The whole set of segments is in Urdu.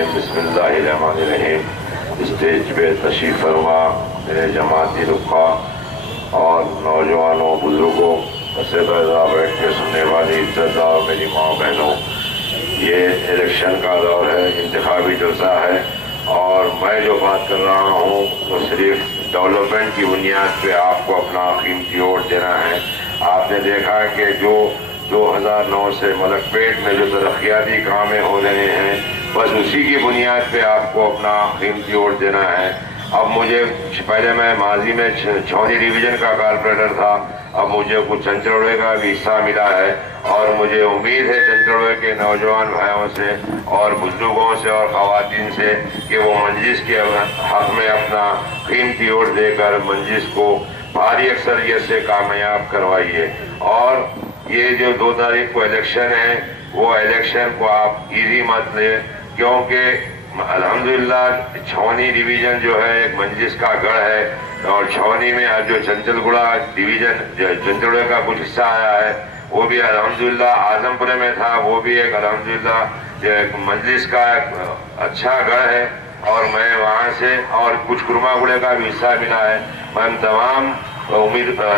الرجیم بسم اللہ الرحمن الرحیم۔ اسٹیج پہ تشریف فرما میرے جماعتی رفقا اور نوجوانوں، بزرگوں، اساتذہ، بیٹھ کے سننے والی عزت دار میری ماں بہنوں، یہ الیکشن کا دور ہے، انتخابی جلسہ ہے، اور میں جو بات کر رہا ہوں وہ صرف ڈیولپمنٹ کی بنیاد پہ آپ کو اپنا قیمتی ووٹ دینا ہے۔ آپ نے دیکھا کہ جو 2009 سے ملک پیٹ میں جو ترقیاتی کام ہو رہے ہیں، بس اسی کی بنیاد پہ آپ کو اپنا قیمتی ووٹ دینا ہے۔ اب مجھے پہلے میں ماضی میں چھونی ڈویژن کا کارپوریٹر تھا، اب مجھے کچھ چنچروڑے کا بھی حصہ ملا ہے، اور مجھے امید ہے چنچروڑے کے نوجوان بھائیوں سے اور بزرگوں سے اور خواتین سے کہ وہ مجلس کے حق میں اپنا قیمتی ووٹ دے کر مجلس کو بھاری اکثریت سے کامیاب کروائیے۔ اور یہ جو 2 تاریخ کو الیکشن ہے، وہ الیکشن کو آپ ایزی مت لیں، کیونکہ الحمدللہ چھونی ڈویژن جو ہے ایک مجلس کا گڑھ ہے، اور چھونی میں جو چنچل گڑا ڈویژن چنچلگڑھ کا کچھ حصہ آیا ہے، وہ بھی الحمدللہ اعظم پورے میں تھا، وہ بھی ایک الحمدللہ ایک مجلس کا ایک اچھا گڑھ ہے، اور میں وہاں سے اور کچھ کرما گڑے کا بھی حصہ ملا ہے۔ میں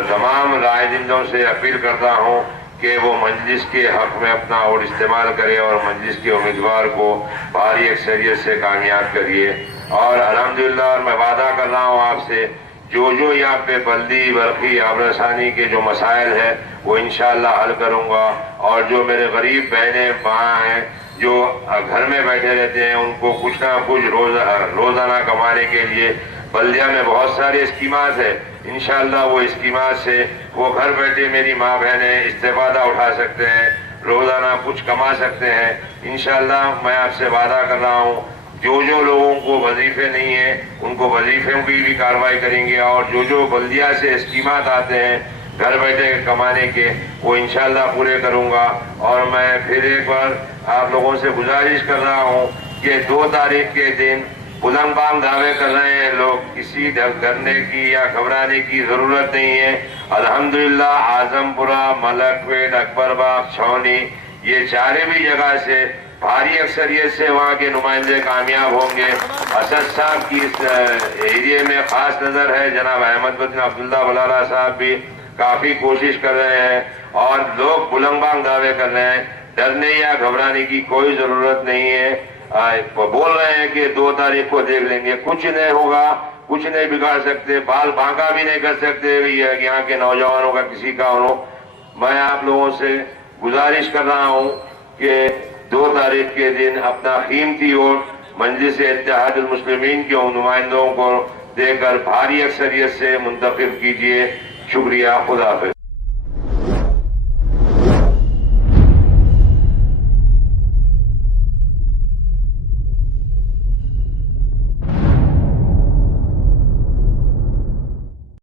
تمام رائے دہندوں سے اپیل کرتا ہوں کہ وہ مجلس کے حق میں اپنا ووٹ استعمال کرے اور مجلس کے امیدوار کو بھاری اکثریت سے کامیاب کریے۔ اور الحمدللہ میں وعدہ کر رہا ہوں آپ سے، جو یہاں پہ بلدی، برقی، آب رسانی کے جو مسائل ہیں وہ انشاءاللہ حل کروں گا، اور جو میرے غریب بہنیں ماں ہیں جو گھر میں بیٹھے رہتے ہیں، ان کو کچھ نہ کچھ روزانہ کمانے کے لیے بلدیہ میں بہت ساری اسکیمات ہیں، انشاءاللہ وہ اسکیمات سے وہ گھر بیٹھے میری ماں بہنیں استفادہ اٹھا سکتے ہیں، روزانہ کچھ کما سکتے ہیں۔ انشاءاللہ میں آپ سے وعدہ کر رہا ہوں، جو لوگوں کو وظیفے نہیں ہیں ان کو وظیفوں کی بھی کارروائی کریں گے، اور جو بلدیہ سے اسکیمات آتے ہیں گھر بیٹھے کمانے کے، وہ انشاءاللہ پورے کروں گا۔ اور میں پھر ایک بار آپ لوگوں سے گزارش کر رہا ہوں کہ 2 تاریخ کے دن بلند بانگ دعوے کر رہے ہیں لوگ، کسی ڈرنے کی یا گھبرانے کی ضرورت نہیں ہے۔ الحمدللہ اعظم پورہ، ملک پیٹ، اکبر باغ، چھونی، یہ چارے بھی جگہ سے بھاری اکثریت سے وہاں کے نمائندے کامیاب ہوں گے۔ اسد صاحب کی اس ایریے میں خاص نظر ہے، جناب احمد بن عبداللہ بلالہ صاحب بھی کافی کوشش کر رہے ہیں، اور لوگ بلند بانگ دعوے کر رہے ہیں، ڈرنے یا گھبرانے کی کوئی ضرورت نہیں ہے۔ بول رہے ہیں کہ 2 تاریخ کو دیکھ لیں گے، کچھ نہیں ہوگا، کچھ نہیں بگاڑ سکتے، بال بانکا بھی نہیں کر سکتے یہاں کے نوجوانوں کا کسی کا ہو۔ میں آپ لوگوں سے گزارش کر رہا ہوں کہ 2 تاریخ کے دن اپنا قیمتی ووٹ مجلس اتحاد المسلمین کے نمائندوں کو دے کر بھاری اکثریت سے منتخب کیجیے۔ شکریہ، خدا حافظ۔